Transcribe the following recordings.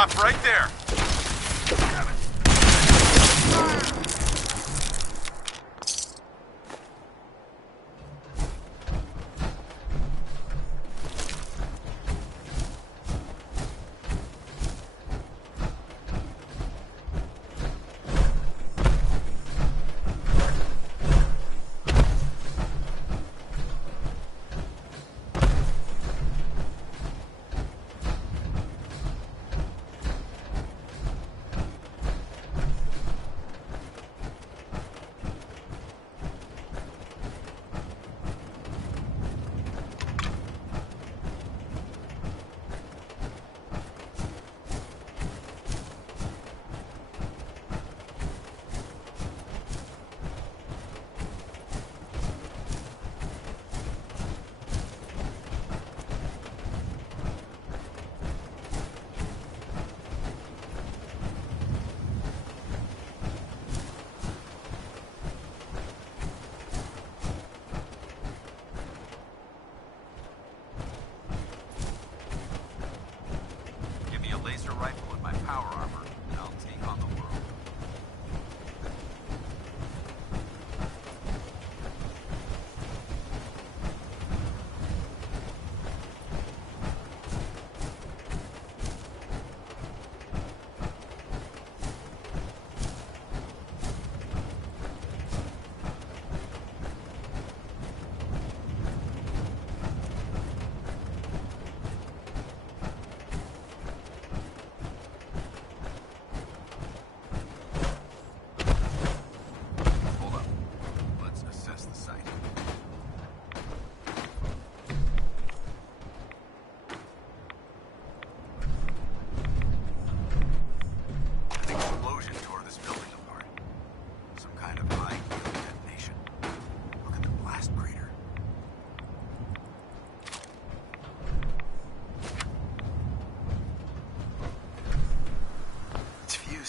Stop right there. Laser rifle and my power armor, and I'll take on the world.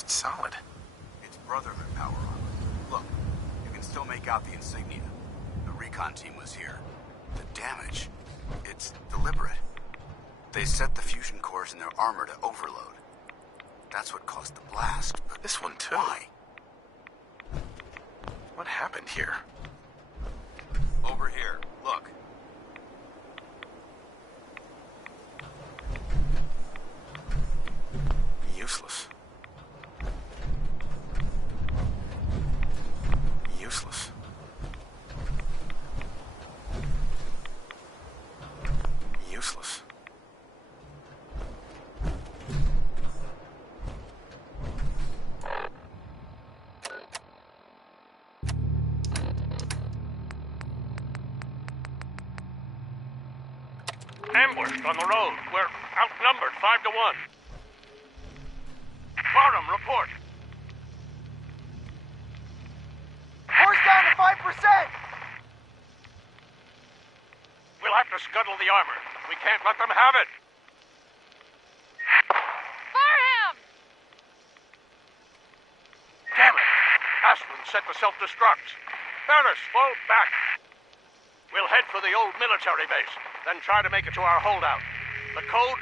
Solid. It's Brotherhood power armor. Look, you can still make out the insignia. The recon team was here. The damage, it's deliberate. They set the fusion cores in their armor to overload. That's what caused the blast, but This one too. why? What happened here? Over here, look. Useless. Useless. Useless. Ambushed on the road. We're outnumbered 5 to 1. Bottom, report. Horse down to 5%! We'll have to scuttle the armor. We can't let them have it. Fire him! Damn it! Aspen set the self-destruct. Ferris, fall back. We'll head for the old military base, then try to make it to our holdout. The code...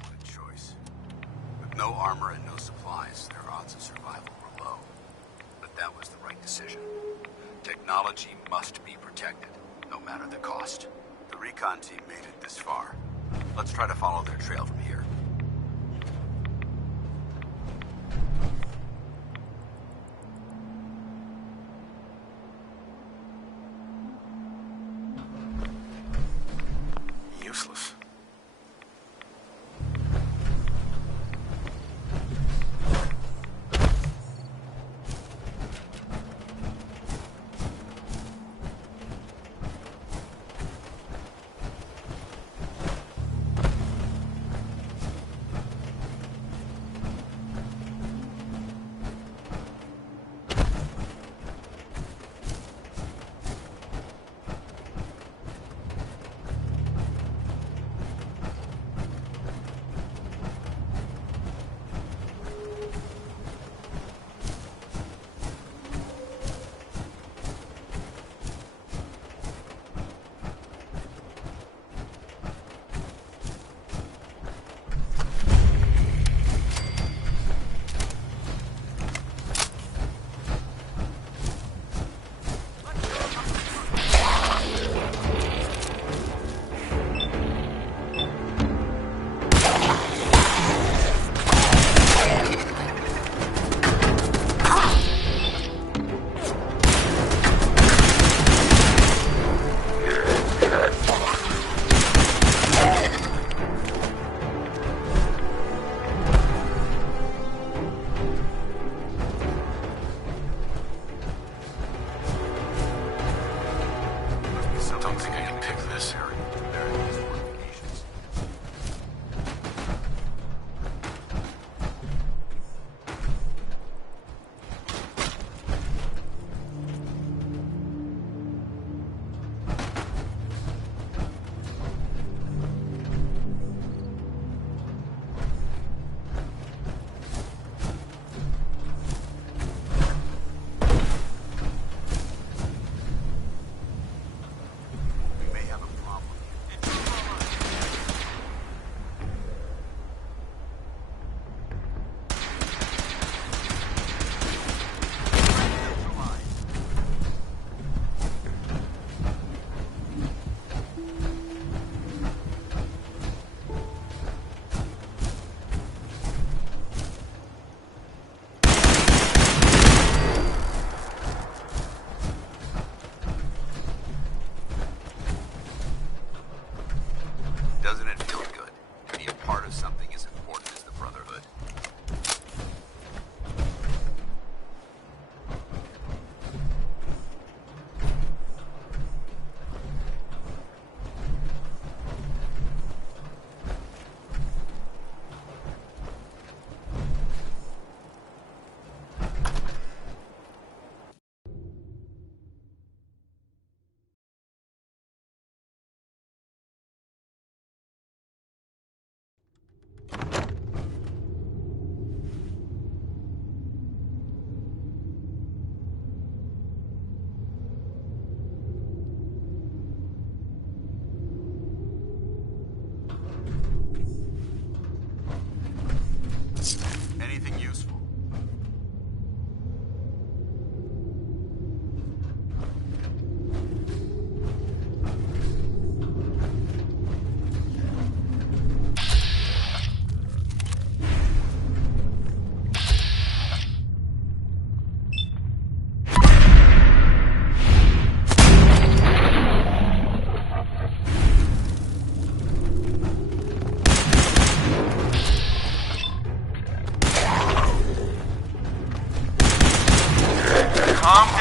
What a choice. With no armor and no supplies, their odds of survival were low. But that was the right decision. Technology must be protected, no matter the cost. The recon team made it this far. Let's try to follow their trail from here. Useless.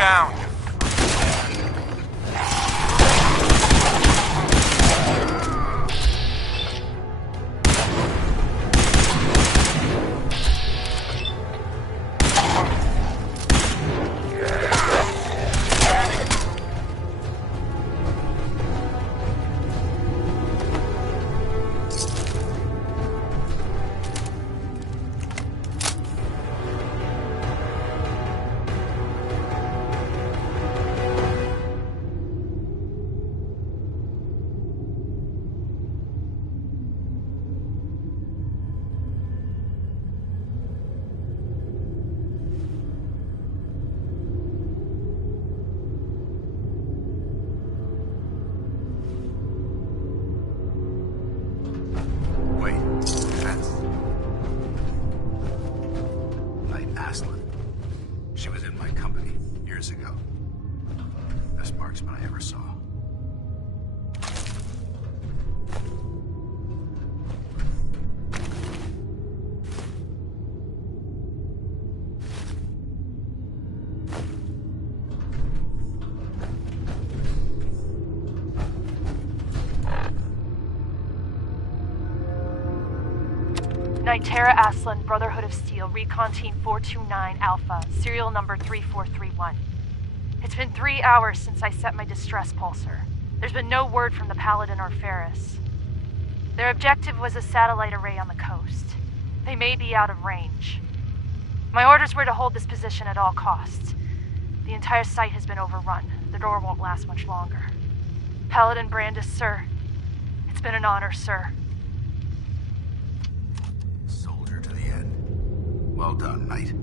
down. She was in my company years ago. Best marksman I ever saw. Nitera Aslan, Brotherhood of Steel, Recon Team 429 Alpha, serial number 3431. It's been 3 hours since I set my distress pulsar. There's been no word from the Paladin or Ferris. Their objective was a satellite array on the coast. They may be out of range. My orders were to hold this position at all costs. The entire site has been overrun. The door won't last much longer. Paladin Brandis, sir. It's been an honor, sir. Well done, Knight.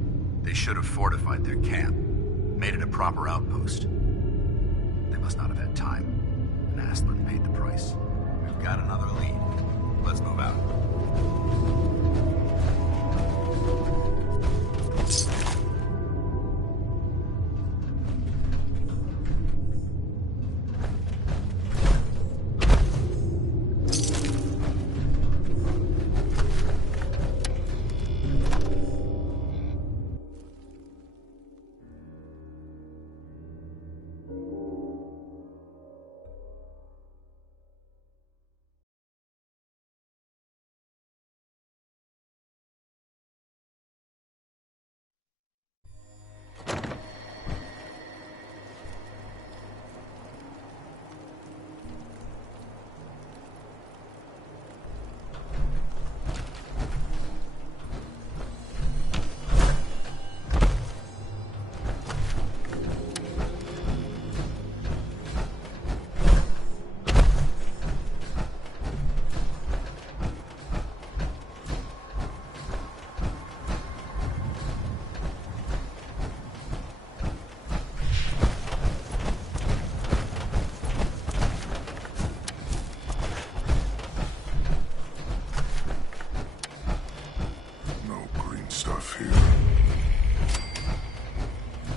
They should have fortified their camp, made it a proper outpost. They must not have had time, and Aslan paid the price. We've got another lead. Let's move out.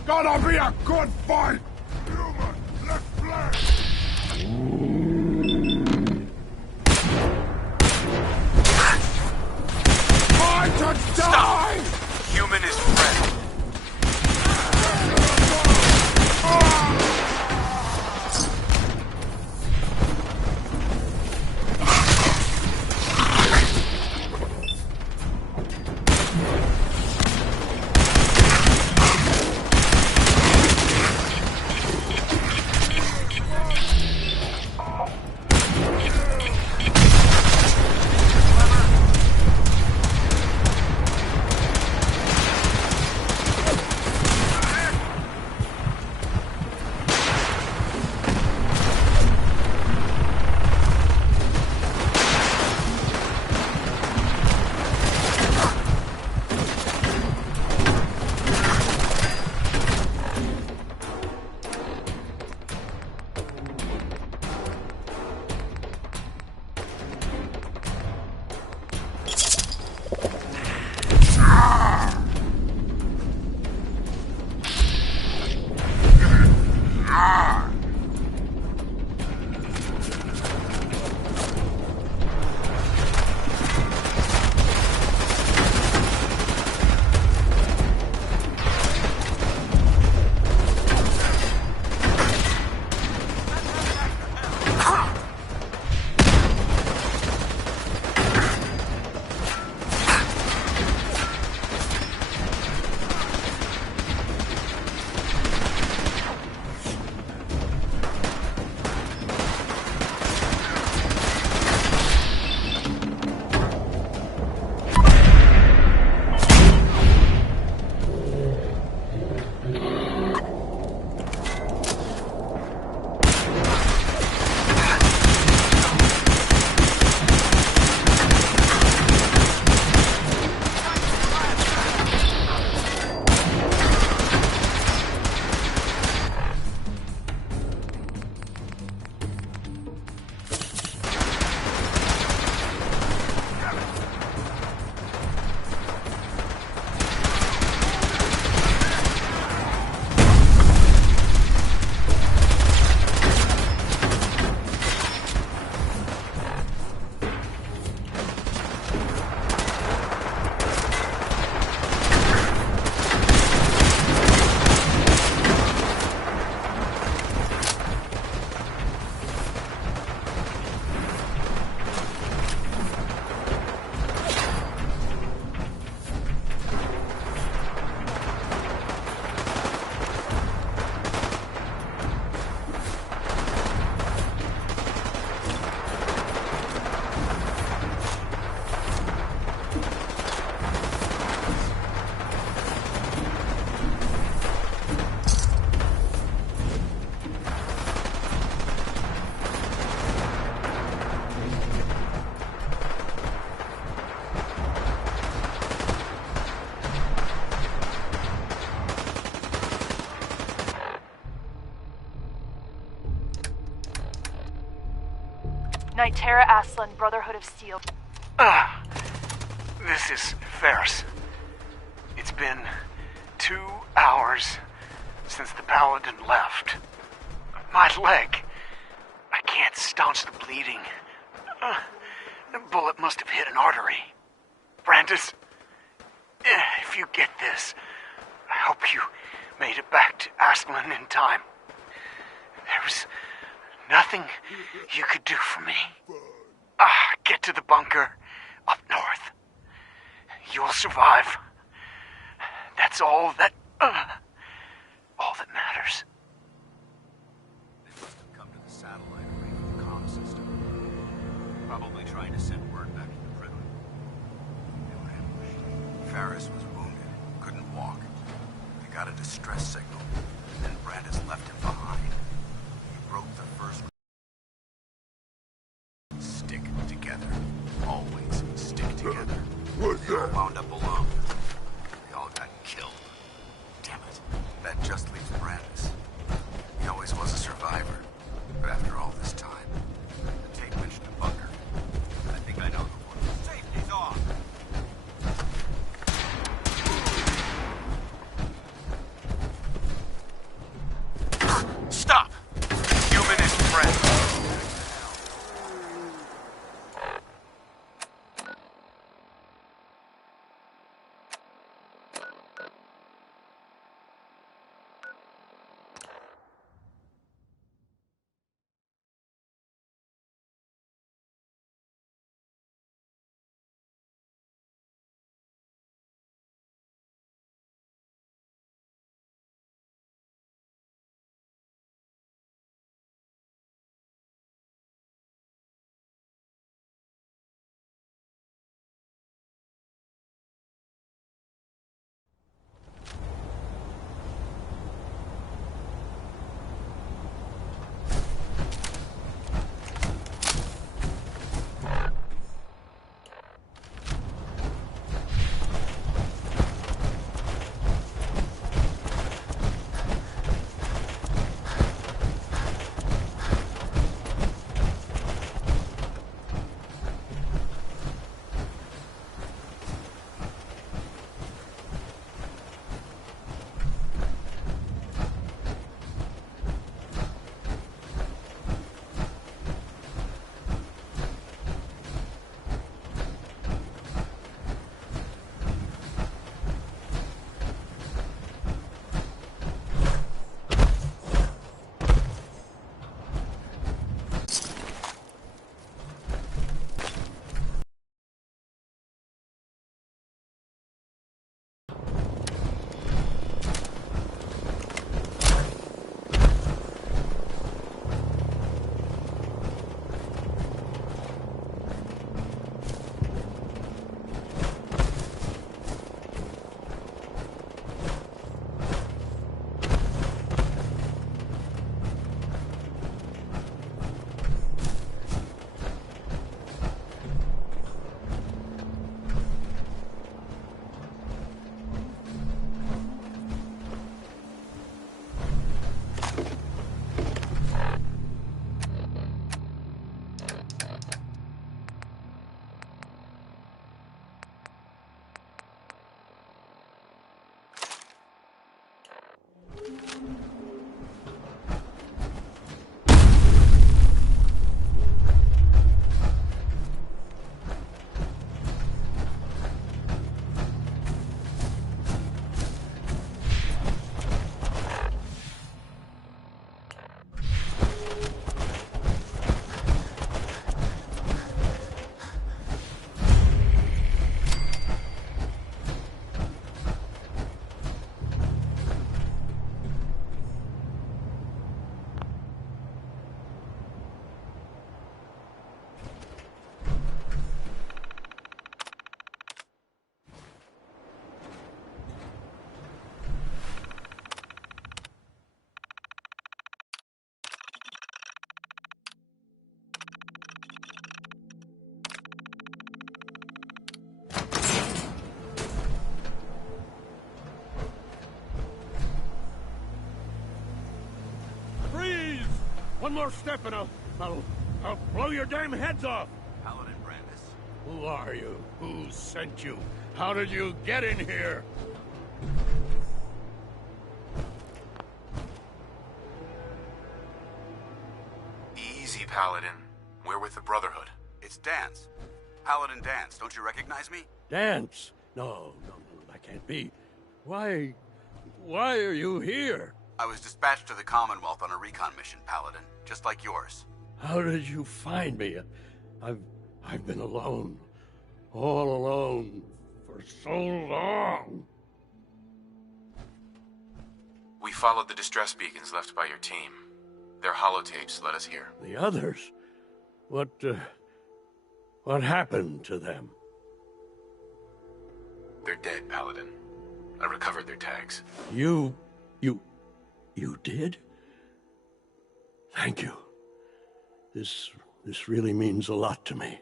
Gonna be a good fight! Human, let's play! Fight to die! Stop! Human is ready. Nitera Aslan, Brotherhood of Steel. This is Ferris. It's been 2 hours since the Paladin left. My leg. I can't staunch the bleeding. The bullet must have hit an artery. Brandis, if you get this, I hope you made it back to Aslan in time. There was nothing you could do for me. Get to the bunker up north. You'll survive. That's all that matters. They must have come to the satellite array for the comm system. Probably trying to send word back to the prison. They were ambushed. Ferris was wounded, couldn't walk. They got a distress signal, and then Brandis left him behind. He broke the first. Stick together. Always stick together. They all wound up alone. They all got killed. Damn it. That just leaves Brandis. He always was a survivor. But after all this time, the tape mentioned a bunker. I think I know the one. Safety's off! Stop! Human is friend. One more step and I'll I'll blow your damn heads off! Paladin Brandis. Who are you? Who sent you? How did you get in here? Easy, Paladin. We're with the Brotherhood. It's Dance. Paladin Dance. Don't you recognize me? Dance? No, that can't be. Why are you here? I was dispatched to the Commonwealth on a recon mission, Paladin. Just like yours. How did you find me? I've been alone. All alone. For so long. We followed the distress beacons left by your team. Their holotapes led us here. The others? What happened to them? They're dead, Paladin. I recovered their tags. You did? Thank you. This really means a lot to me.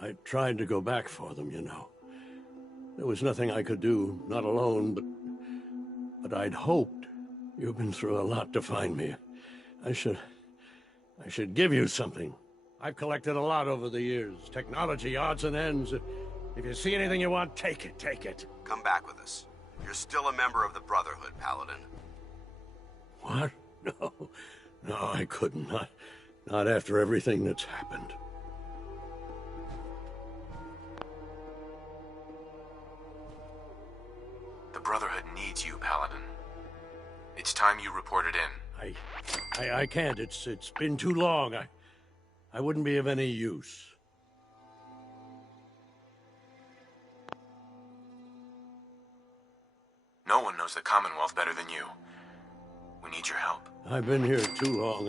I tried to go back for them, you know. There was nothing I could do, not alone, but I'd hoped. You've been through a lot to find me. I should give you something. I've collected a lot over the years. Technology, odds and ends. If you see anything you want, take it. Come back with us. You're still a member of the Brotherhood, Paladin. What? No, I couldn't. Not after everything that's happened. The Brotherhood needs you, Paladin. It's time you reported in. I can't. It's been too long. I wouldn't be of any use. No one knows the Commonwealth better than you. We need your help. I've been here too long.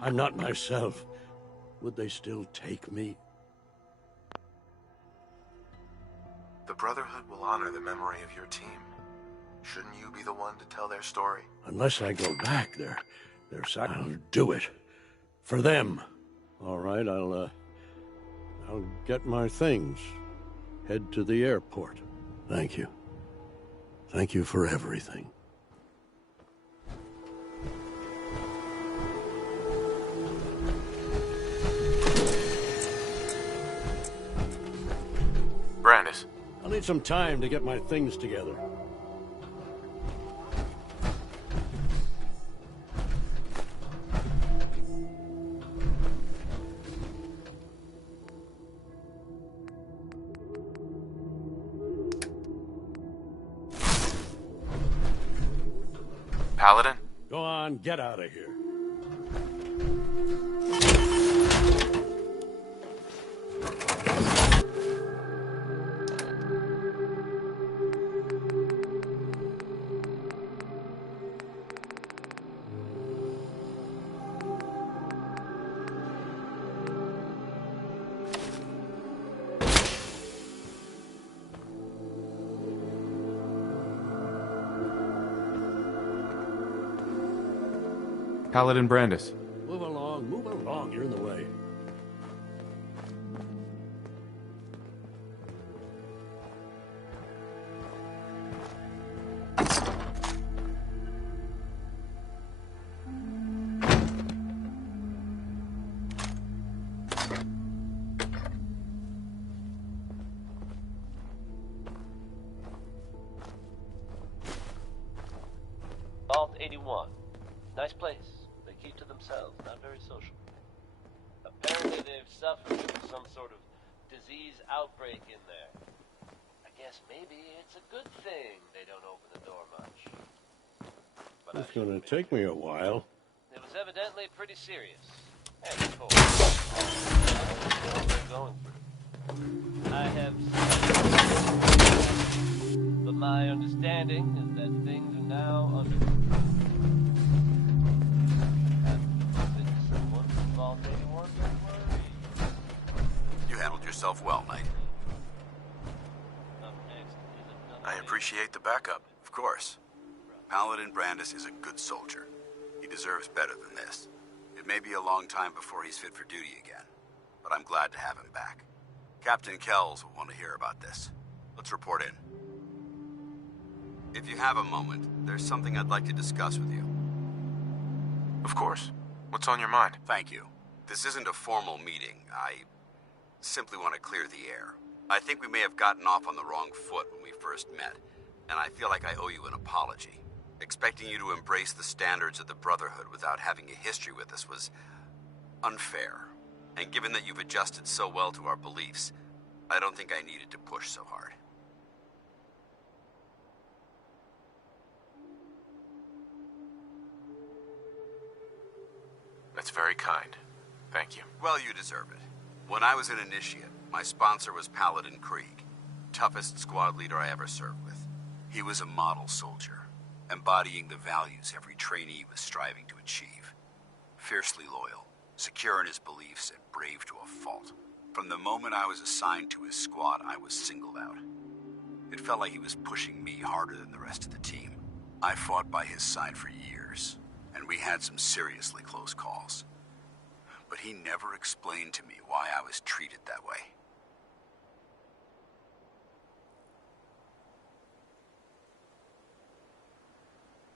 I'm not myself. Would they still take me? The Brotherhood will honor the memory of your team. Shouldn't you be the one to tell their story? Unless I go back, I'll do it. For them. All right, I'll get my things. Head to the airport. Thank you. Thank you for everything. Brandis. I'll need some time to get my things together. Paladin? Go on, get out of here. Paladin Brandis. Move along, you're in the way. Vault 81. Nice place. They keep to themselves, not very social. Apparently they've suffered from some sort of disease outbreak in there. I guess maybe it's a good thing they don't open the door much. But It's gonna take me a while. it was evidently pretty serious. And cold. I don't know what they're going through. I have but my understanding is that things are now under You handled yourself well, Knight. I appreciate the backup. Of course. Paladin Brandis is a good soldier. He deserves better than this. It may be a long time before he's fit for duty again, but I'm glad to have him back. Captain Kells will want to hear about this. Let's report in. If you have a moment, there's something I'd like to discuss with you. Of course. What's on your mind? Thank you. This isn't a formal meeting. I simply want to clear the air. I think we may have gotten off on the wrong foot when we first met, and I feel like I owe you an apology. Expecting you to embrace the standards of the Brotherhood without having a history with us was unfair. And given that you've adjusted so well to our beliefs, I don't think I needed to push so hard. That's very kind. Thank you. Well, you deserve it. When I was an initiate, my sponsor was Paladin Krieg, toughest squad leader I ever served with. He was a model soldier, embodying the values every trainee was striving to achieve. Fiercely loyal, secure in his beliefs, and brave to a fault. From the moment I was assigned to his squad, I was singled out. It felt like he was pushing me harder than the rest of the team. I fought by his side for years, and we had some seriously close calls. But he never explained to me why I was treated that way.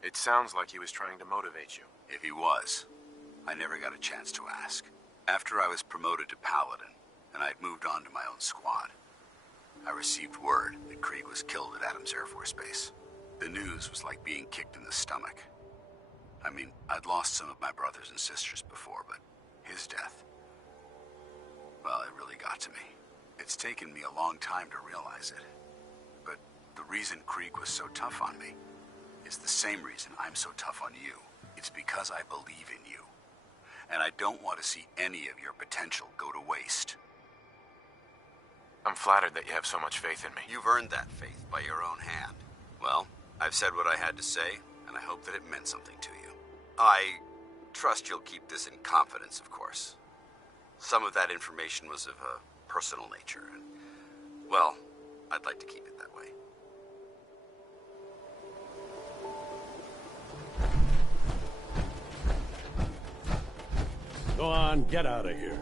It sounds like he was trying to motivate you. If he was, I never got a chance to ask. After I was promoted to Paladin, and I'd moved on to my own squad, I received word that Krieg was killed at Adams Air Force Base. The news was like being kicked in the stomach. I mean, I'd lost some of my brothers and sisters before, but his death, well, it really got to me. It's taken me a long time to realize it. But the reason Krieg was so tough on me is the same reason I'm so tough on you. It's because I believe in you. And I don't want to see any of your potential go to waste. I'm flattered that you have so much faith in me. You've earned that faith by your own hand. Well, I've said what I had to say, and I hope that it meant something to you. I trust you'll keep this in confidence, of course. Some of that information was of a personal nature, and, well, I'd like to keep it that way. Go on, get out of here.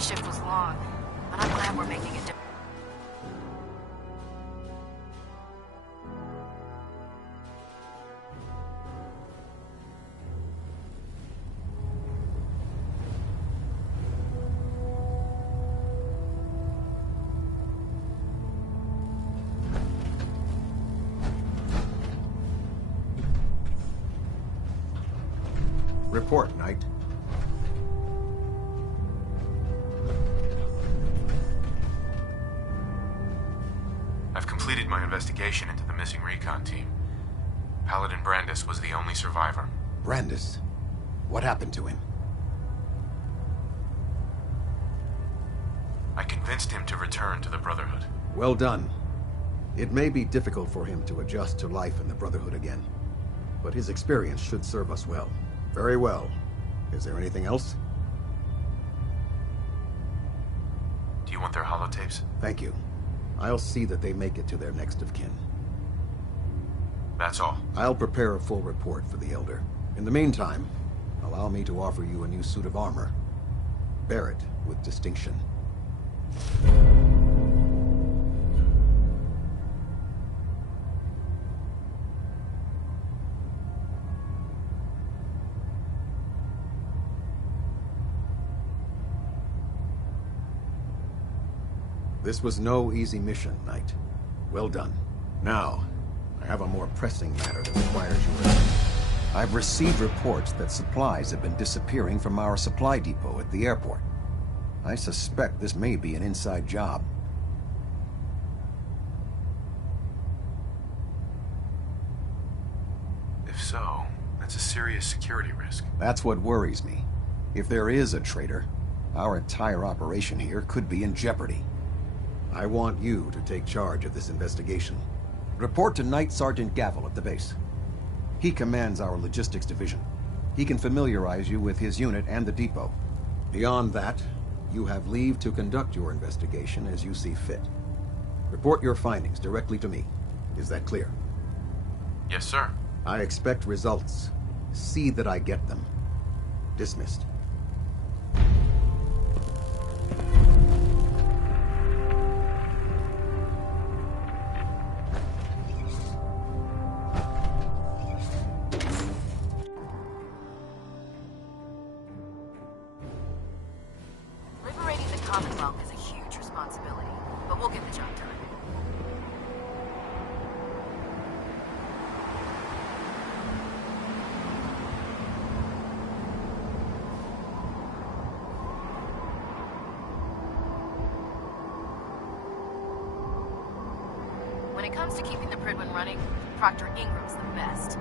Shift was long, but I'm glad we're making a difference. Report, Knight. I've completed my investigation into the missing recon team. Paladin Brandis was the only survivor. Brandis? What happened to him? I convinced him to return to the Brotherhood. Well done. It may be difficult for him to adjust to life in the Brotherhood again, but his experience should serve us well. Very well. Is there anything else? Do you want their holotapes? Thank you. I'll see that they make it to their next of kin. That's all. I'll prepare a full report for the Elder. In the meantime, allow me to offer you a new suit of armor. Bear it with distinction. This was no easy mission, Knight. Well done. Now, I have a more pressing matter that requires your help. I've received reports that supplies have been disappearing from our supply depot at the airport. I suspect this may be an inside job. If so, that's a serious security risk. That's what worries me. If there is a traitor, our entire operation here could be in jeopardy. I want you to take charge of this investigation. Report to Knight Sergeant Gavel at the base. He commands our logistics division. He can familiarize you with his unit and the depot. Beyond that, you have leave to conduct your investigation as you see fit. Report your findings directly to me. Is that clear? Yes, sir. I expect results. See that I get them. Dismissed. Liberating the Commonwealth is a huge responsibility, but we'll get the job done. When it comes to keeping the Pridwin running, Proctor Ingram's the best.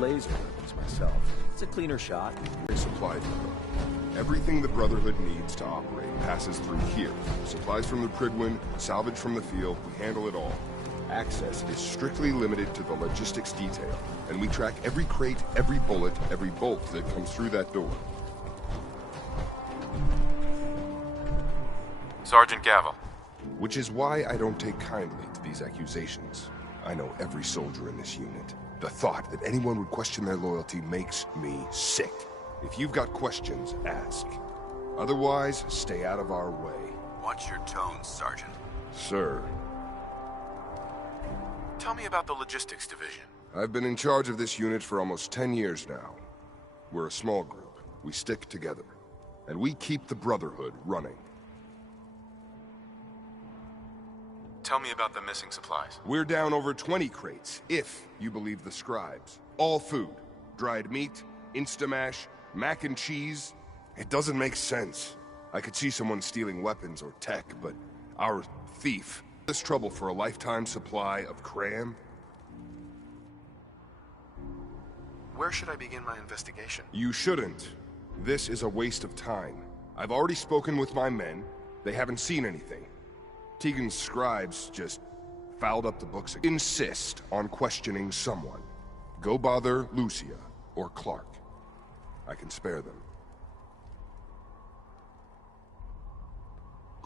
Laser weapons myself. It's a cleaner shot. Supply depot. Everything the Brotherhood needs to operate passes through here. Supplies from the Pridwin, salvage from the field, we handle it all. Access is strictly limited to the logistics detail, and we track every crate, every bullet, every bolt that comes through that door. Sergeant Gavel. Which is why I don't take kindly to these accusations. I know every soldier in this unit. The thought that anyone would question their loyalty makes me sick. If you've got questions, ask. Otherwise, stay out of our way. Watch your tone, Sergeant. Sir. Tell me about the logistics division. I've been in charge of this unit for almost 10 years now. We're a small group. We stick together. And we keep the Brotherhood running. Tell me about the missing supplies. We're down over 20 crates, if you believe the scribes. All food. Dried meat, Instamash, mac and cheese. It doesn't make sense. I could see someone stealing weapons or tech, but our thief... This trouble for a lifetime supply of cram? Where should I begin my investigation? You shouldn't. This is a waste of time. I've already spoken with my men. They haven't seen anything. Tegan's scribes just fouled up the books. Insist on questioning someone. Go bother Lucia or Clark. I can spare them.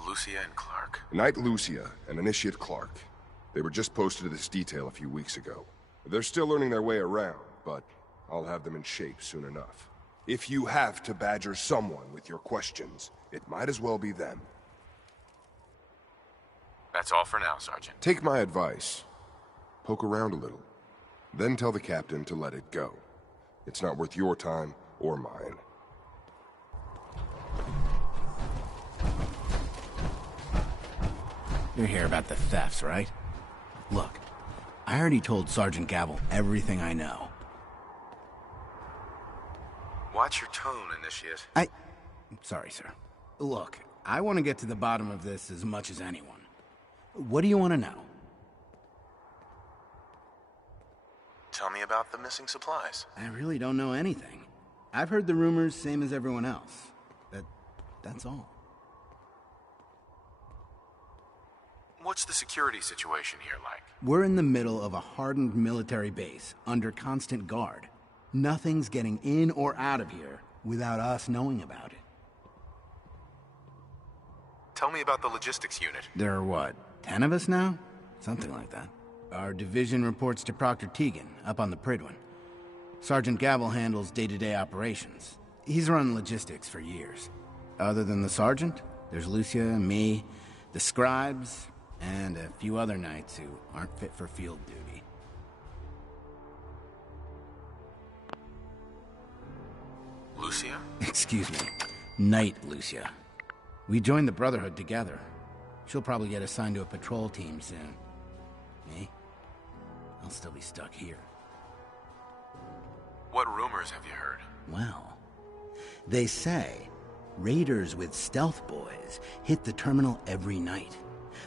Lucia and Clark. Knight Lucia and Initiate Clark. They were just posted to this detail a few weeks ago. They're still learning their way around, but I'll have them in shape soon enough. If you have to badger someone with your questions, it might as well be them. That's all for now, Sergeant. Take my advice. Poke around a little. Then tell the captain to let it go. It's not worth your time or mine. You're here about the thefts, right? Look, I already told Sergeant Gavel everything I know. Watch your tone, Initiate. Sorry, sir. Look, I want to get to the bottom of this as much as anyone. What do you want to know? Tell me about the missing supplies. I really don't know anything. I've heard the rumors, same as everyone else. That's all. What's the security situation here like? We're in the middle of a hardened military base, under constant guard. Nothing's getting in or out of here without us knowing about it. Tell me about the logistics unit. There are what, 10 of us now? Something like that. Our division reports to Proctor Teagan, up on the Pridwin. Sergeant Gavel handles day-to-day operations. He's run logistics for years. Other than the sergeant, there's Lucia, me, the scribes, and a few other knights who aren't fit for field duty. Lucia? Excuse me. Knight Lucia. We joined the Brotherhood together. She'll probably get assigned to a patrol team soon. Me? I'll still be stuck here. What rumors have you heard? Well, they say raiders with stealth boys hit the terminal every night.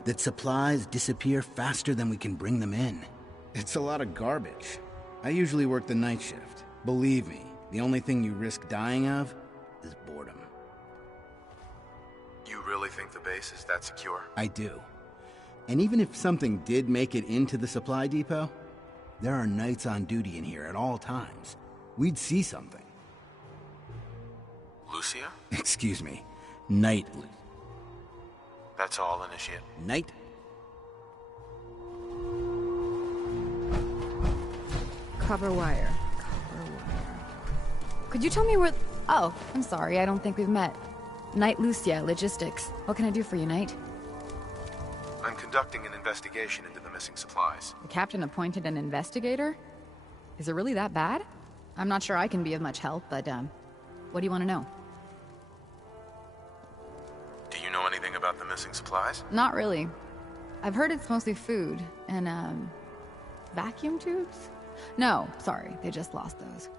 That supplies disappear faster than we can bring them in. It's a lot of garbage. I usually work the night shift. Believe me, the only thing you risk dying of is boredom. You really think the base is that secure? I do. And even if something did make it into the supply depot, there are knights on duty in here at all times. We'd see something. Lucia? Excuse me. Knight. That's all, Initiate. Knight? Cover wire. Could you tell me where... Oh, I'm sorry, I don't think we've met. Knight Lucia, Logistics. What can I do for you, Knight? I'm conducting an investigation into the missing supplies. The captain appointed an investigator? Is it really that bad? I'm not sure I can be of much help, but, what do you want to know? Do you know anything about the missing supplies? Not really. I've heard it's mostly food and, vacuum tubes? No, sorry, they just lost those.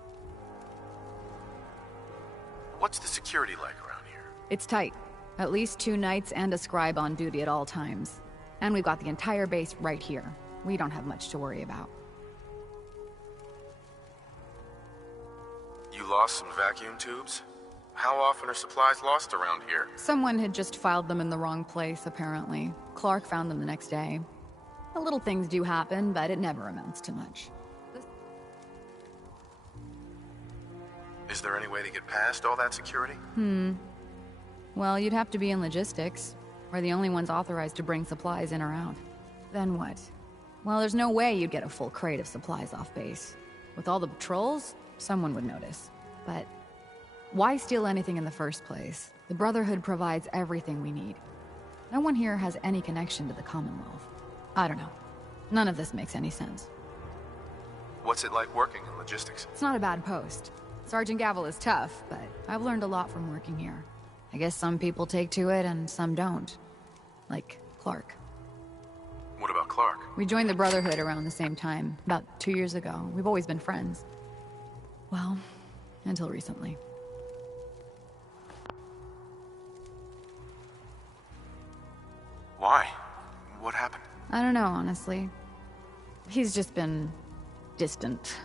What's the security like around here? It's tight. At least 2 knights and a scribe on duty at all times. And we've got the entire base right here. We don't have much to worry about. You lost some vacuum tubes? How often are supplies lost around here? Someone had just filed them in the wrong place, apparently. Clark found them the next day. The little things do happen, but it never amounts to much. Is there any way to get past all that security? Well, you'd have to be in logistics. We're the only ones authorized to bring supplies in or out. Then what? Well, there's no way you'd get a full crate of supplies off base. With all the patrols, someone would notice. But why steal anything in the first place? The Brotherhood provides everything we need. No one here has any connection to the Commonwealth. I don't know. None of this makes any sense. What's it like working in logistics? It's not a bad post. Sergeant Gavel is tough, but I've learned a lot from working here. I guess some people take to it and some don't. Like Clark. What about Clark? We joined the Brotherhood around the same time, about 2 years ago. We've always been friends. Well, until recently. Why? What happened? I don't know, honestly. He's just been distant.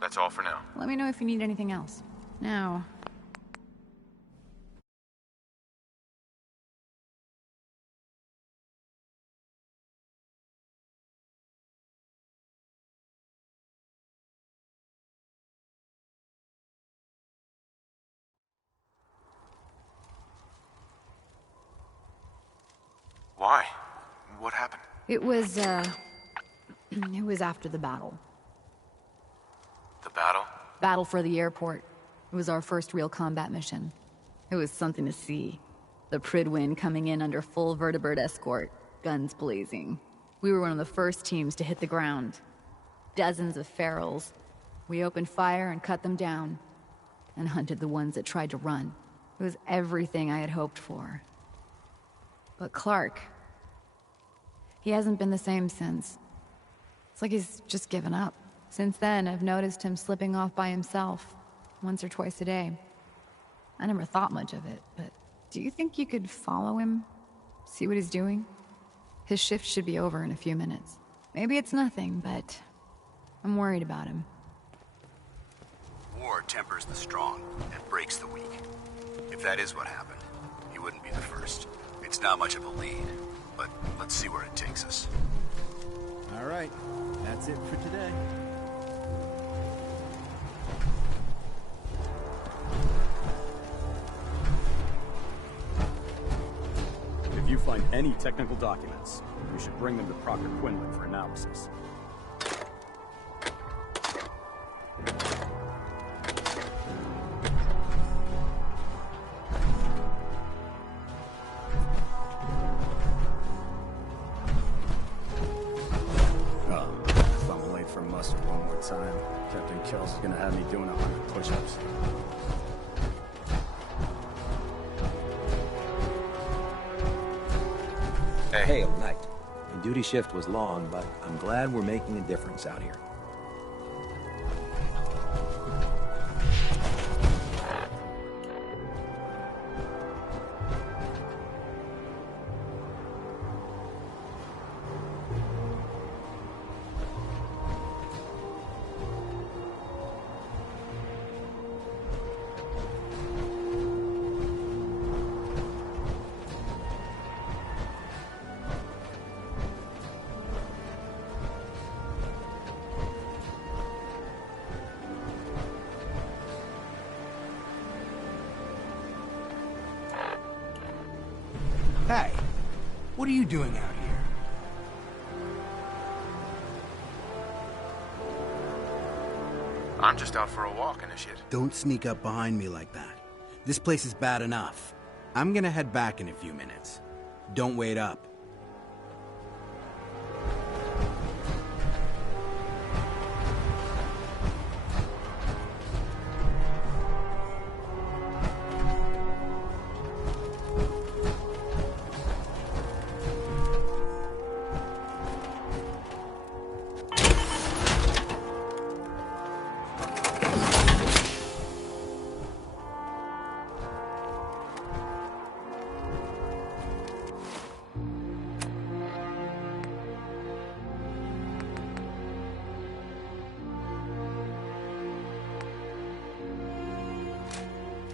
That's all for now. Let me know if you need anything else. Now, Why? What happened? It was, it was after the battle. The battle? Battle for the airport. It was our first real combat mission. It was something to see. The Pridwin coming in under full vertibird escort, guns blazing. We were one of the first teams to hit the ground. Dozens of ferals. We opened fire and cut them down, and hunted the ones that tried to run. It was everything I had hoped for. But Clark, he hasn't been the same since. It's like he's just given up. Since then, I've noticed him slipping off by himself, once or twice a day. I never thought much of it, but do you think you could follow him? See what he's doing? His shift should be over in a few minutes. Maybe it's nothing, but I'm worried about him. War tempers the strong and breaks the weak. If that is what happened, he wouldn't be the first. It's not much of a lead, but let's see where it takes us. All right, that's it for today. If you find any technical documents, you should bring them to Proctor Quinlan for analysis. If I'm late for muster one more time, Captain Kells is gonna have me doing 100 push-ups. Hail, Knight. The duty shift was long, but I'm glad we're making a difference out here. Hey, what are you doing out here? I'm just out for a walk, Initiate. Don't sneak up behind me like that. This place is bad enough. I'm gonna head back in a few minutes. Don't wait up.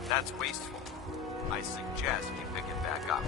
That's wasteful. I suggest you pick it back up.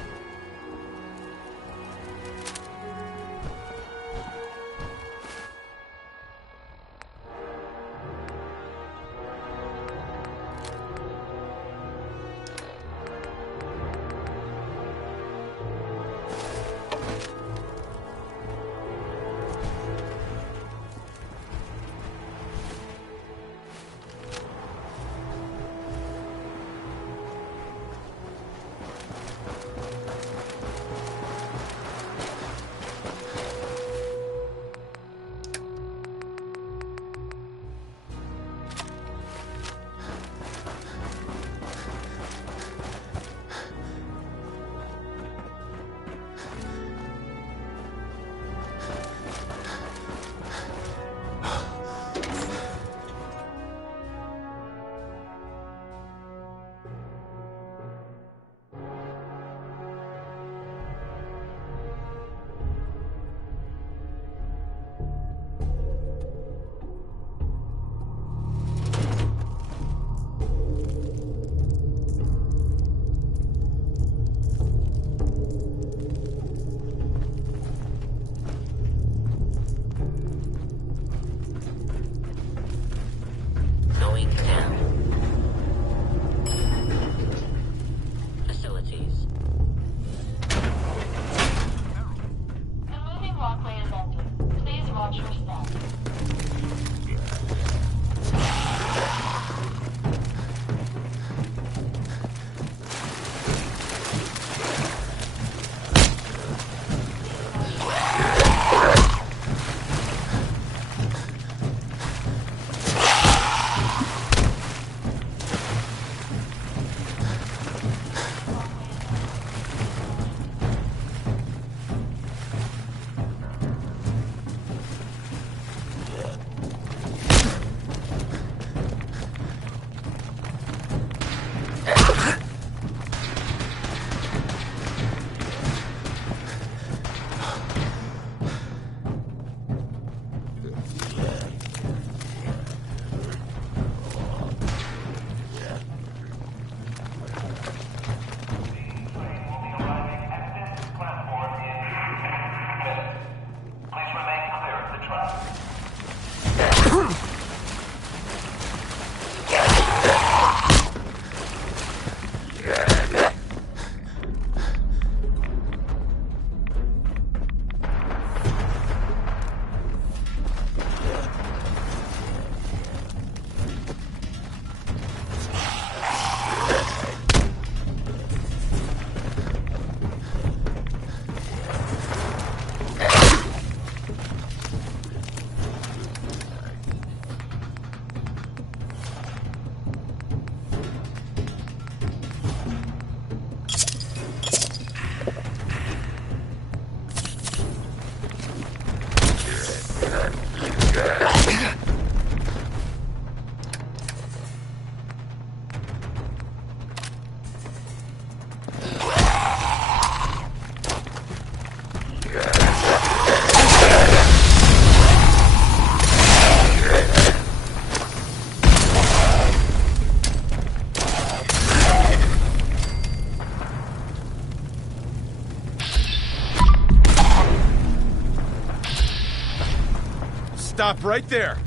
Stop right there!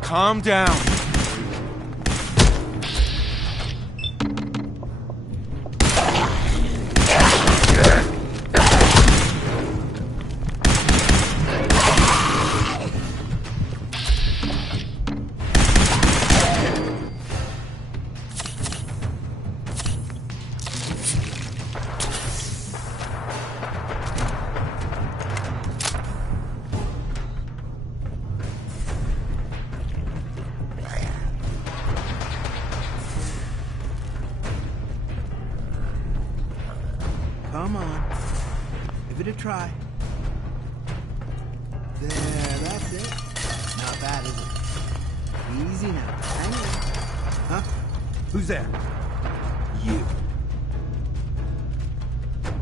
Calm down. Come on. Give it a try. There, that's it. Not bad, is it? Easy now. Hang on. Huh? Who's there? You.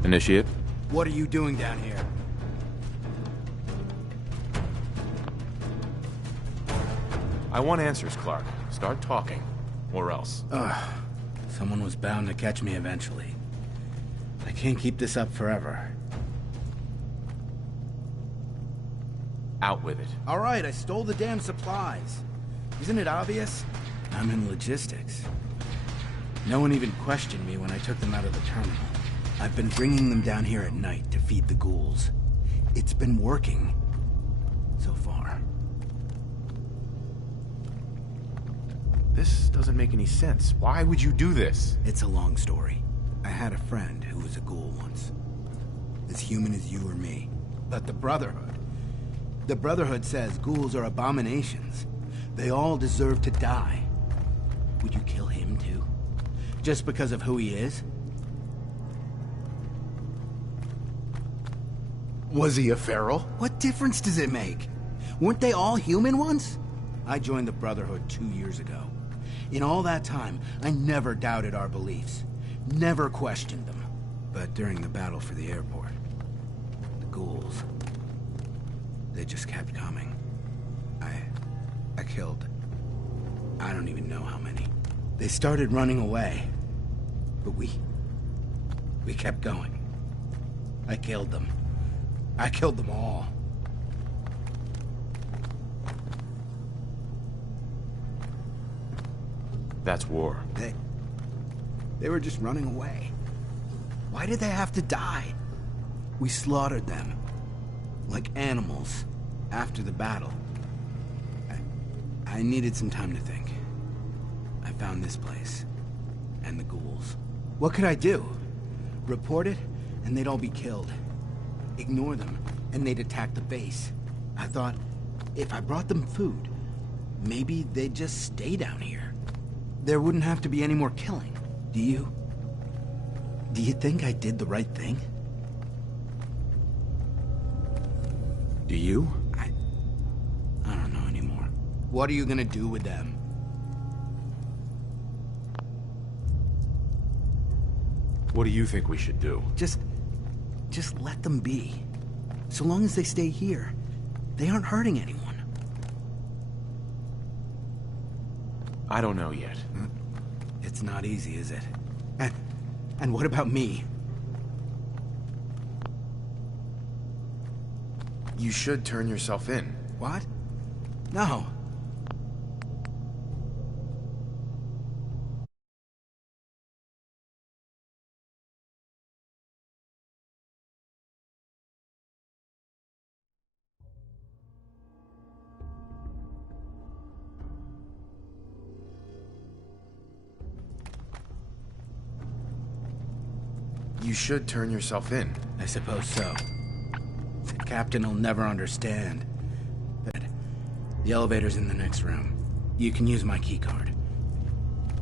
Initiate. What are you doing down here? I want answers, Clark. Start talking. Or else. Someone was bound to catch me eventually. I can't keep this up forever. Out with it. All right, I stole the damn supplies. Isn't it obvious? I'm in logistics. No one even questioned me when I took them out of the terminal. I've been bringing them down here at night to feed the ghouls. It's been working. So far. This doesn't make any sense. Why would you do this? It's a long story. I had a friend who was a ghoul once. As human as you or me. But the Brotherhood. The Brotherhood says ghouls are abominations. They all deserve to die. Would you kill him too? Just because of who he is? Was he a feral? What difference does it make? Weren't they all human once? I joined the Brotherhood 2 years ago. In all that time, I never doubted our beliefs. Never questioned them. But during the battle for the airport, the ghouls, they just kept coming. I killed, I don't even know how many. They started running away, but we kept going. I killed them. I killed them all. That's war. They were just running away. Why did they have to die? We slaughtered them. Like animals. After the battle. I needed some time to think. I found this place. And the ghouls. What could I do? Report it, and they'd all be killed. Ignore them, and they'd attack the base. I thought, if I brought them food, maybe they'd just stay down here. There wouldn't have to be any more killing. Do you? Do you think I did the right thing? Do you? I don't know anymore. What are you gonna do with them? What do you think we should do? Just let them be. So long as they stay here, they aren't hurting anyone. I don't know yet. It's not easy, is it? And what about me? You should turn yourself in. What? No. You should turn yourself in. I suppose so. The captain will never understand. But the elevator's in the next room. You can use my keycard.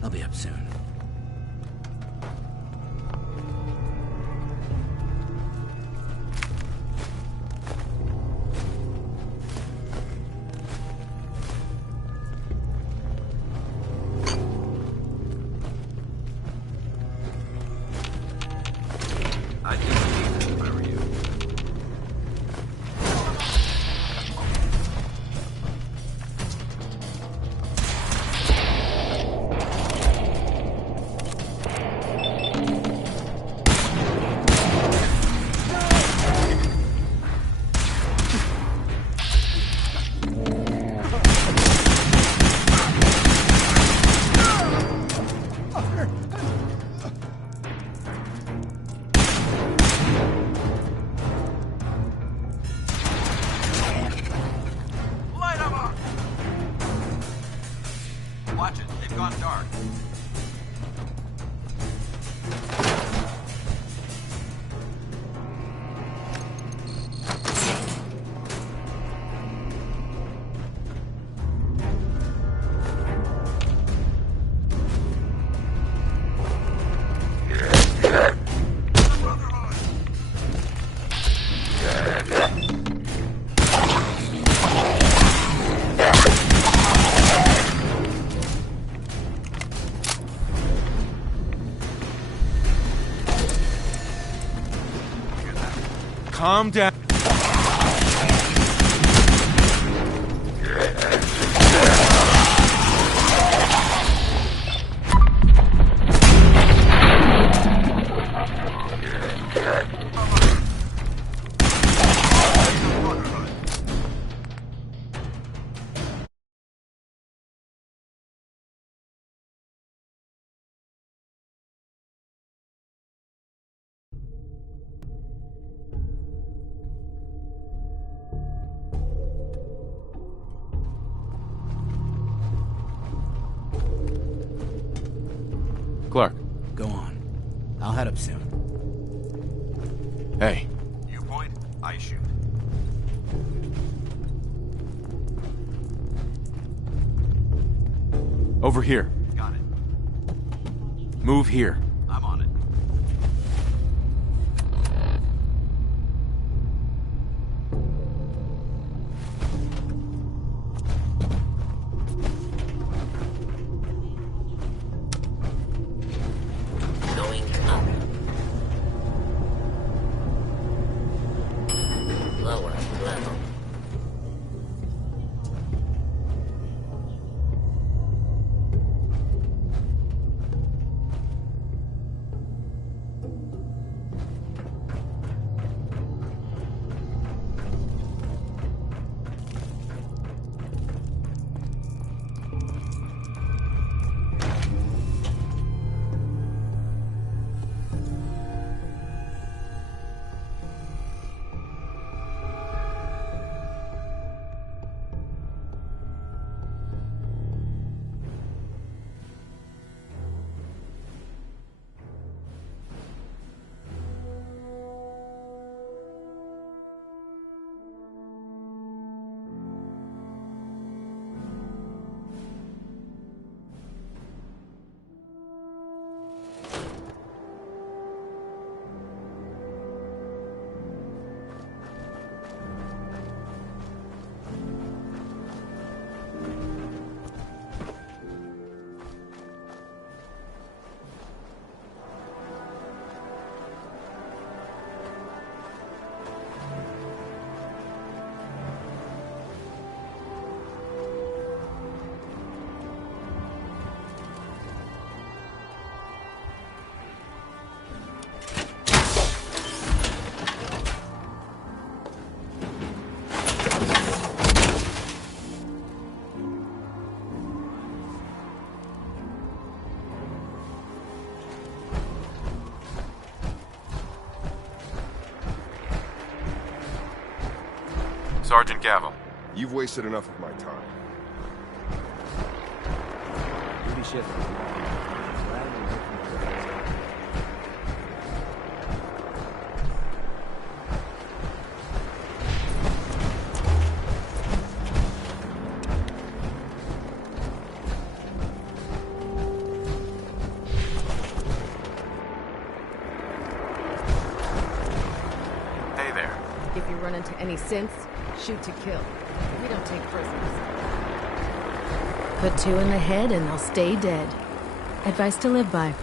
I'll be up soon. Watch it. They've gone dark. Calm down. Clark. Go on. I'll head up soon. Hey. You point, I shoot. Over here. Got it. Move here. I'm on it. Going up. Lower level. Sergeant Gavel. You've wasted enough of my time. Duty shift. Hey there. If you run into any synths, shoot to kill. We don't take prisoners. Put 2 in the head and they'll stay dead. Advice to live by.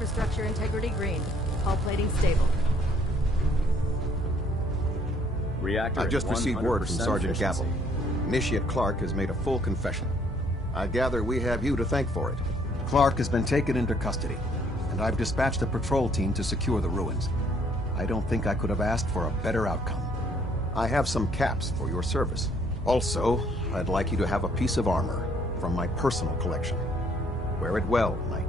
Infrastructure integrity green. Hull plating stable. Reactor I at just received word from 100% Sergeant efficiency. Gavel. Initiate Clark has made a full confession. I gather we have you to thank for it. Clark has been taken into custody, and I've dispatched a patrol team to secure the ruins. I don't think I could have asked for a better outcome. I have some caps for your service. Also, I'd like you to have a piece of armor from my personal collection. Wear it well, Knight.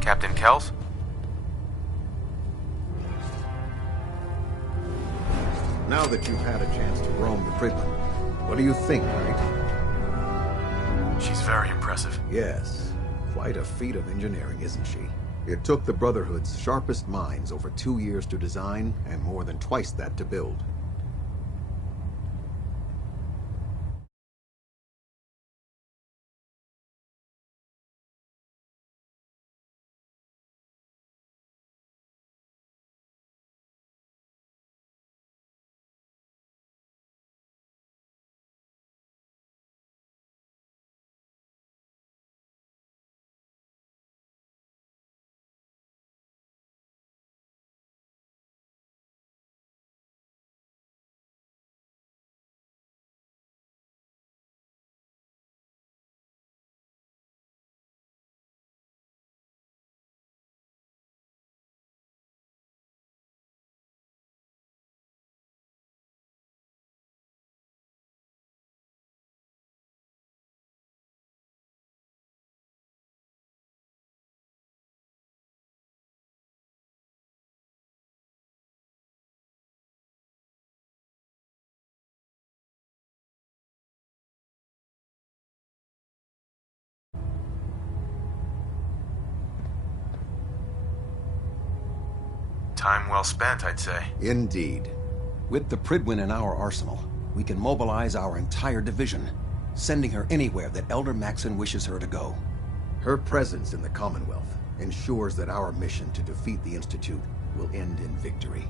Captain Kells? Now that you've had a chance to roam the Prydwen, what do you think, Knight? She's very impressive. Yes, quite a feat of engineering, isn't she? It took the Brotherhood's sharpest minds over 2 years to design, and more than twice that to build. Time well spent, I'd say. Indeed. With the Prydwen in our arsenal, we can mobilize our entire division, sending her anywhere that Elder Maxon wishes her to go. Her presence in the Commonwealth ensures that our mission to defeat the Institute will end in victory.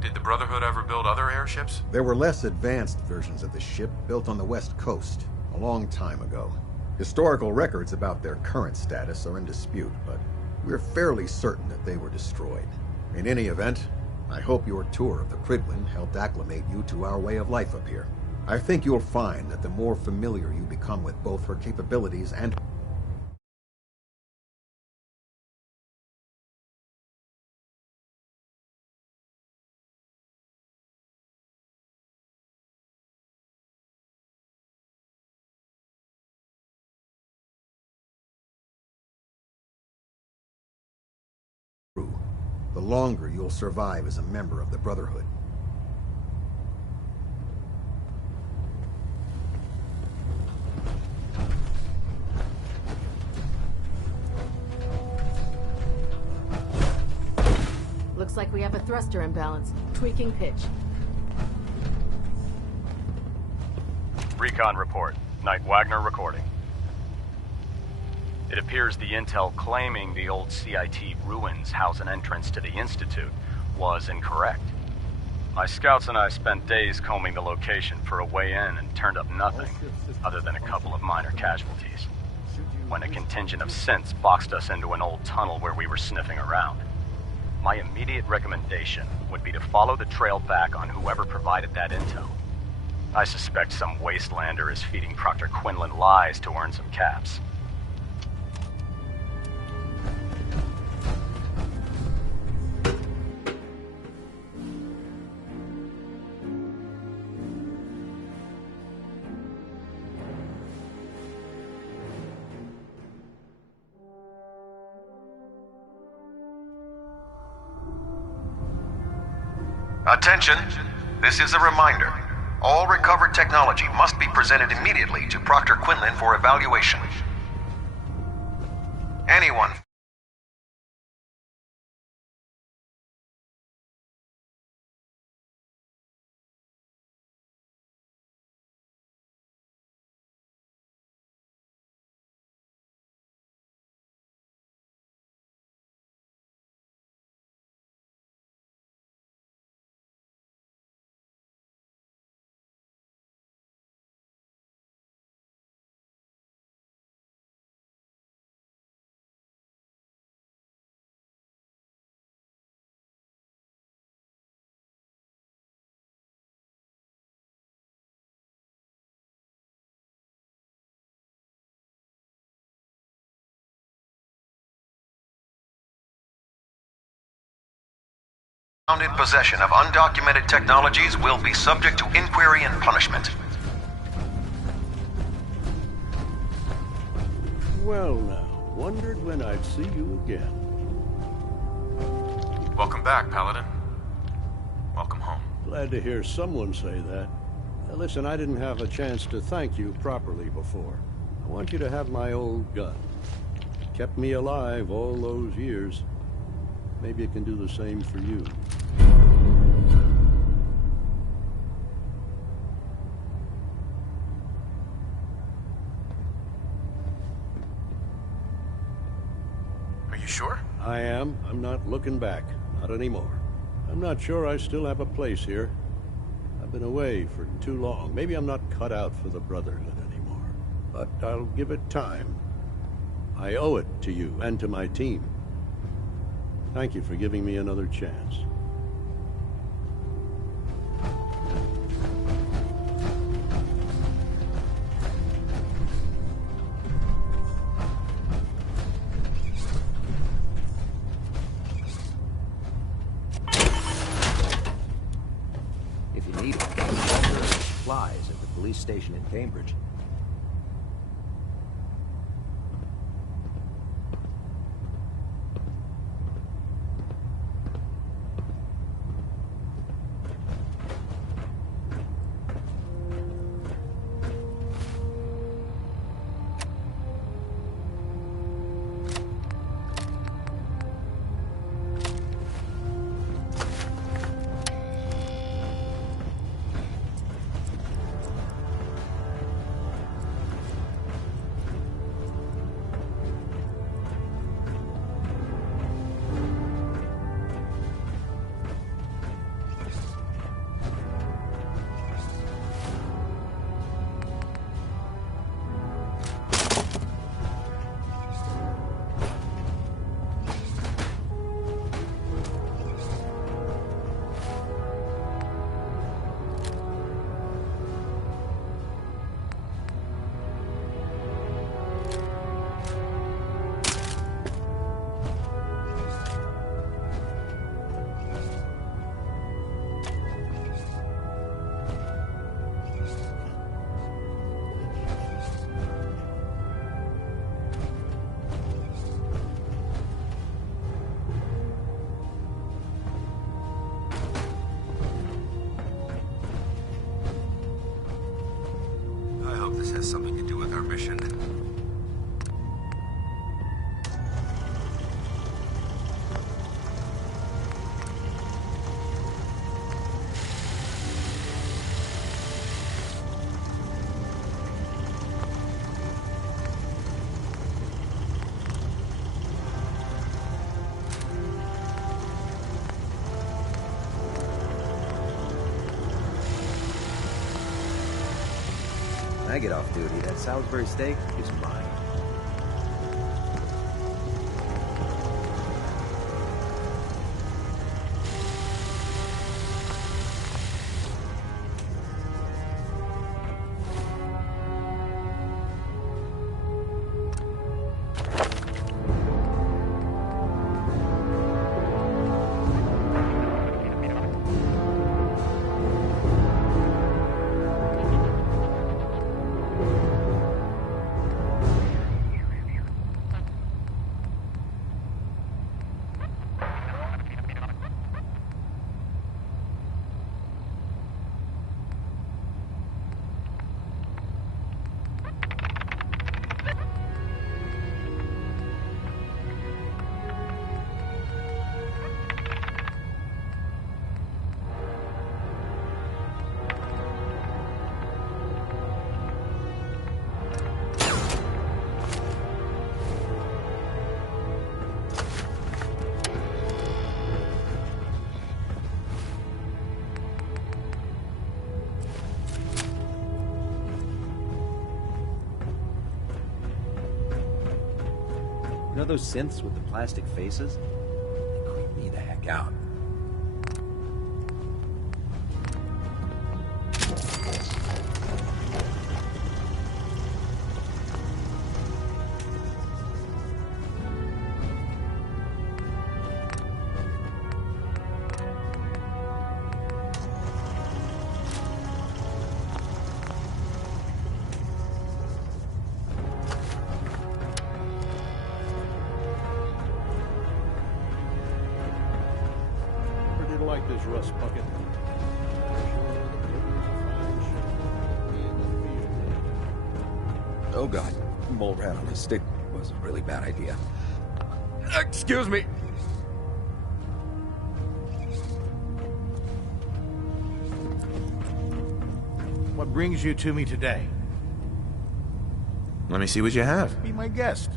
Did the Brotherhood ever build other airships? There were less advanced versions of the ship built on the West Coast a long time ago. Historical records about their current status are in dispute, but we're fairly certain that they were destroyed. In any event, I hope your tour of the Prydwen helped acclimate you to our way of life up here. I think you'll find that the more familiar you become with both her capabilities and the longer you'll survive as a member of the Brotherhood. Looks like we have a thruster imbalance. Tweaking pitch. Recon report. Knight Wagner recording. It appears the intel claiming the old CIT ruins house an entrance to the Institute was incorrect. My scouts and I spent days combing the location for a way in and turned up nothing, other than a couple of minor casualties. When a contingent of synths boxed us into an old tunnel where we were sniffing around. My immediate recommendation would be to follow the trail back on whoever provided that intel. I suspect some wastelander is feeding Proctor Quinlan lies to earn some caps. Attention! This is a reminder. All recovered technology must be presented immediately to Proctor Quinlan for evaluation. Anyone found in possession of undocumented technologies will be subject to inquiry and punishment. Well now, wondered when I'd see you again. Welcome back, Paladin. Welcome home. Glad to hear someone say that. Now, listen, I didn't have a chance to thank you properly before. I want you to have my old gun. It kept me alive all those years. Maybe it can do the same for you. Are you sure? I am. I'm not looking back. Not anymore. I'm not sure I still have a place here. I've been away for too long. Maybe I'm not cut out for the Brotherhood anymore. But I'll give it time. I owe it to you and to my team. Thank you for giving me another chance. If you need it, supplies at the police station in Cambridge. I hope this has something to do with our mission. When I get off duty, that Salisbury steak is mine. know those synths with the plastic faces? They creep me the heck out. Like this rust bucket. Oh god, mole rat on a stick was a really bad idea. Excuse me. What brings you to me today? Let me see what you have. Be my guest.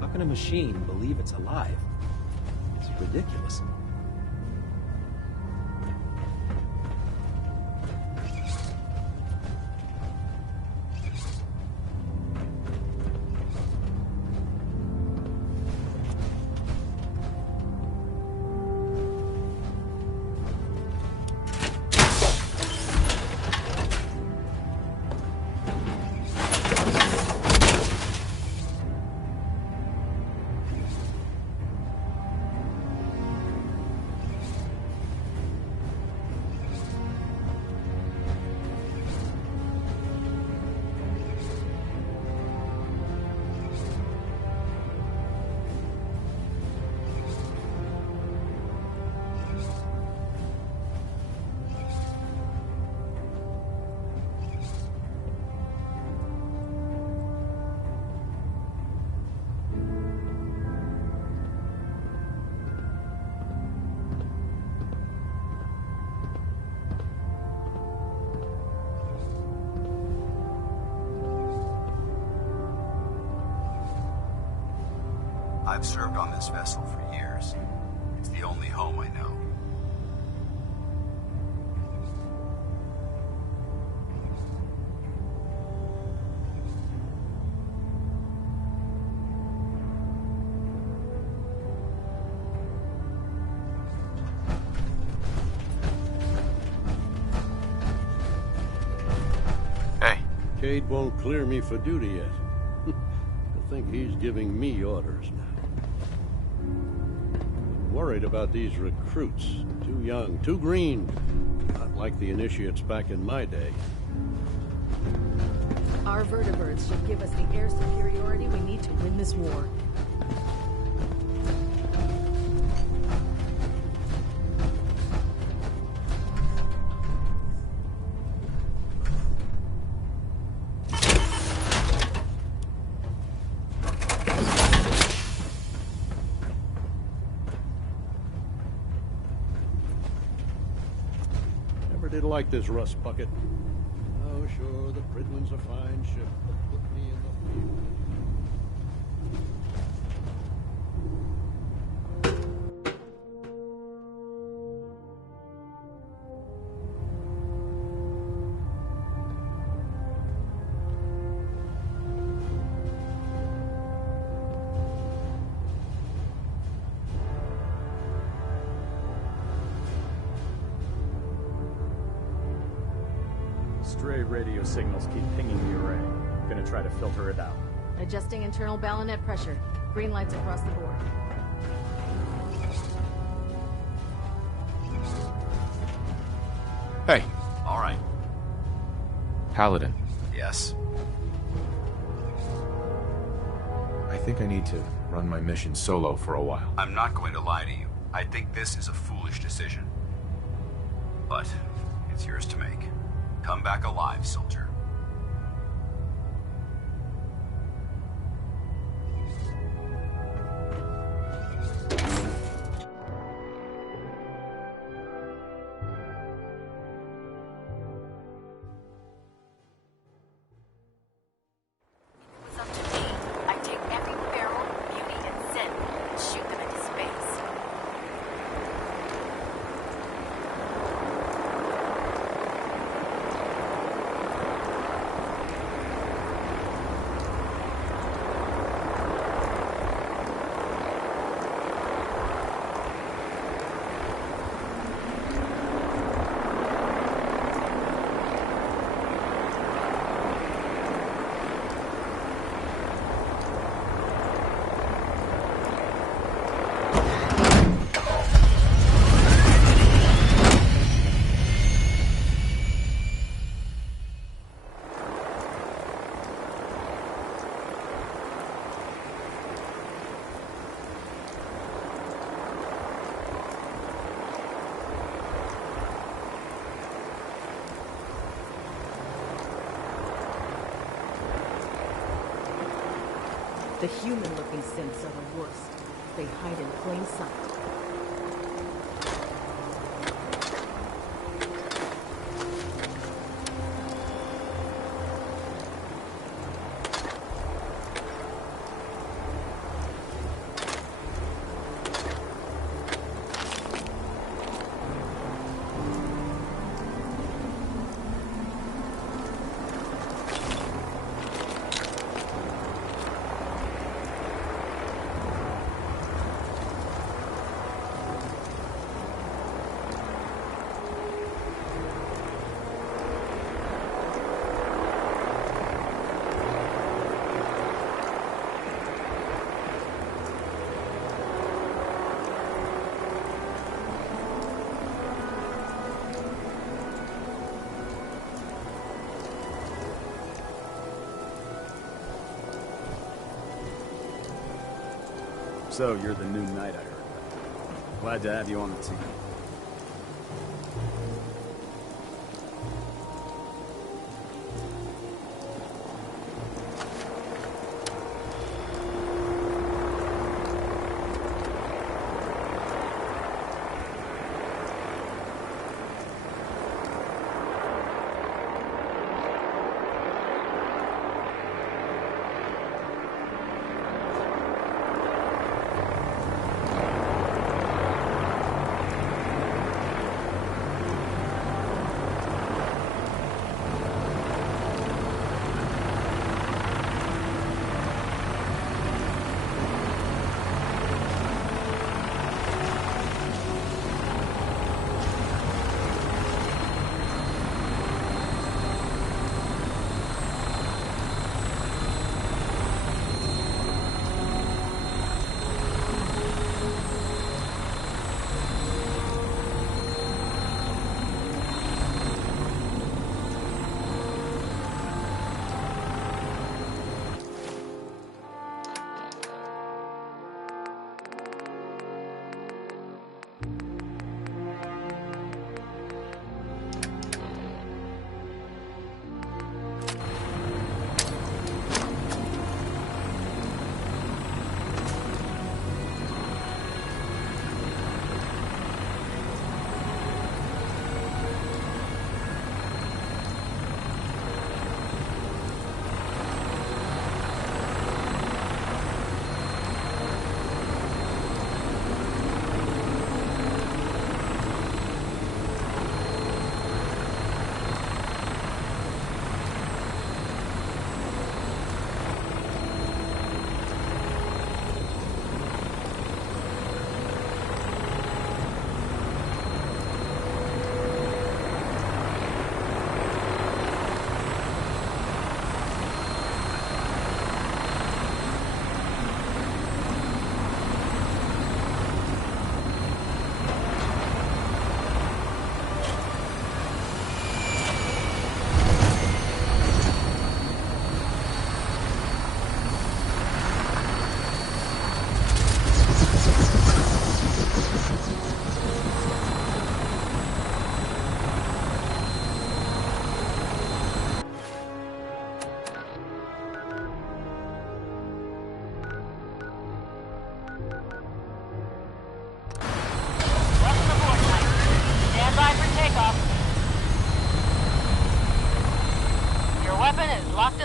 How can a machine believe it's alive? It's ridiculous. I've served on this vessel for years. It's the only home I know. Hey. Cade won't clear me for duty yet. I think he's giving me orders now. I'm worried about these recruits. Too young, too green. Not like the initiates back in my day. Our vertibirds should give us the air superiority we need to win this war. Did like this rust bucket. Oh, sure, the Pridwin's a fine ship, but put me in the field. Stray radio signals keep pinging the array. Gonna try to filter it out. Adjusting internal bayonet pressure. Green lights across the board. Hey, All right. Paladin. Yes. I think I need to run my mission solo for a while. I'm not going to lie to you. I think this is a foolish decision. But it's yours to make. Come back alive, soldier. I'd take every feral, beauty, and sin and shoot them into space. The human-looking synths are the worst. They hide in plain sight. So, you're the new knight, I heard. Glad to have you on the team.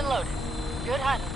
and loaded. Good hunting.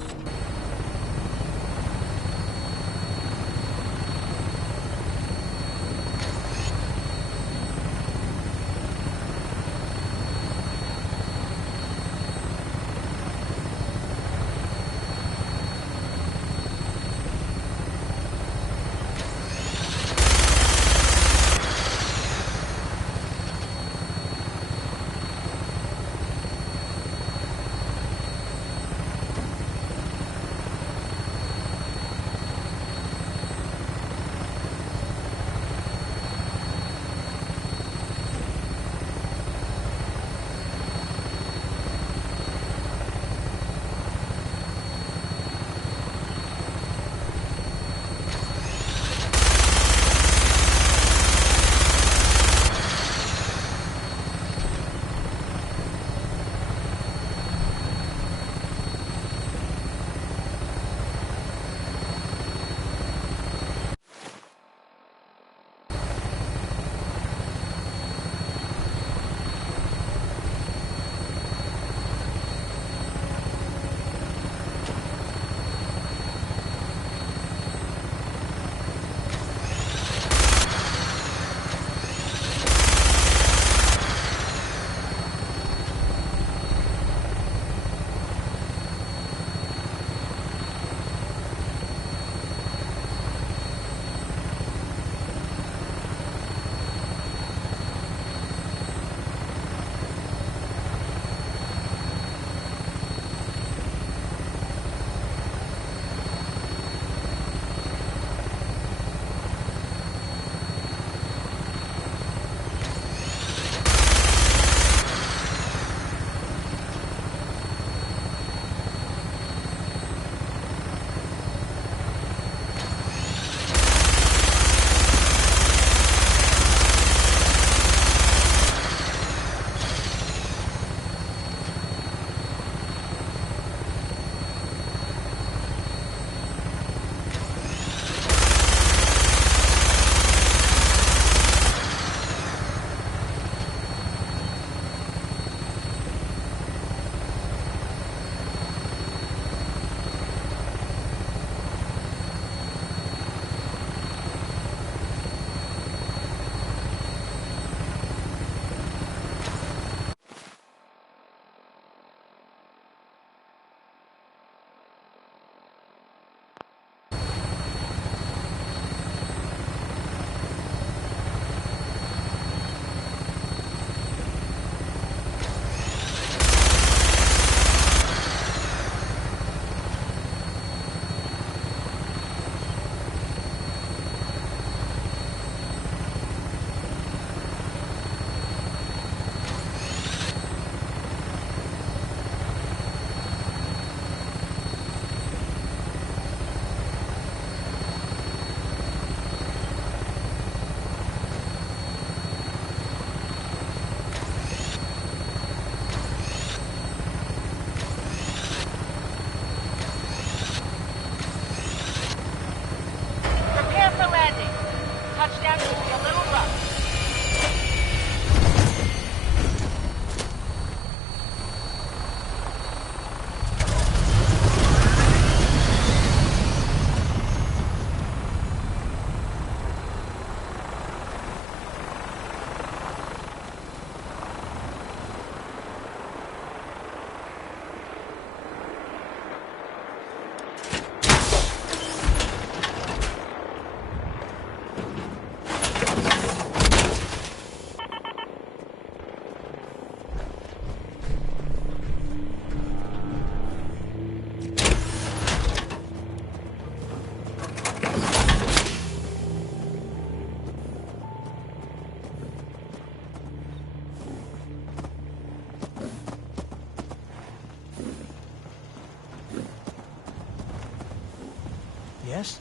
Yes?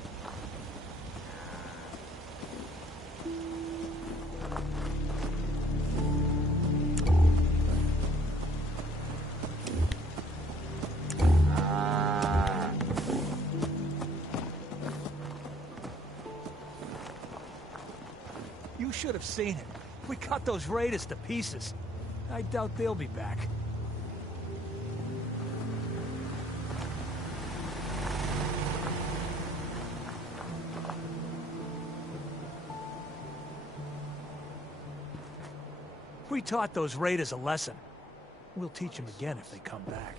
You should have seen it. We cut those raiders to pieces. I doubt they'll be back. We taught those raiders a lesson. We'll teach them again if they come back.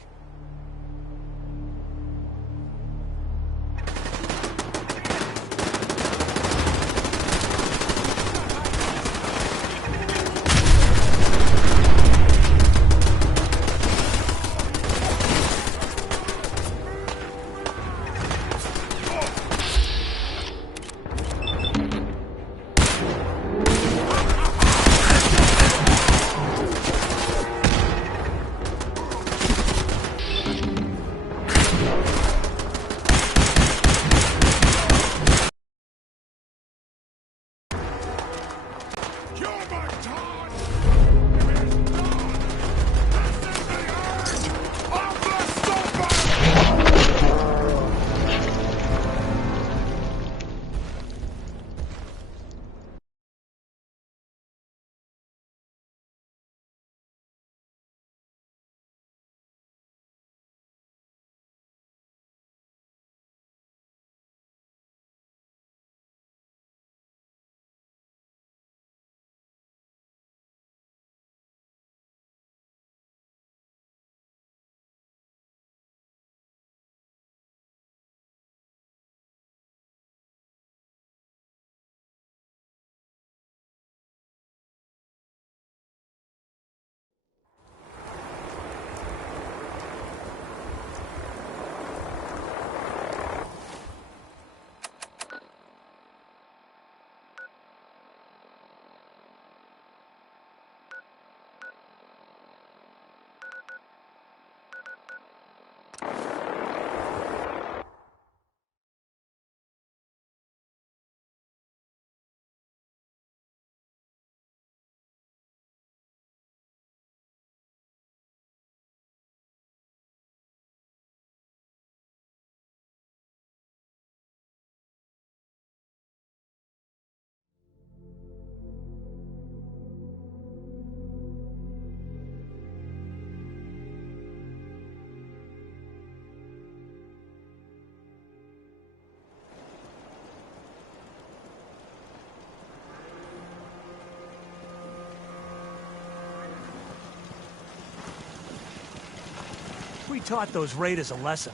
We taught those raiders a lesson.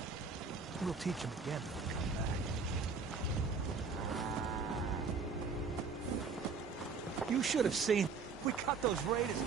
We'll teach them again if they come back. You should have seen. We cut those raiders.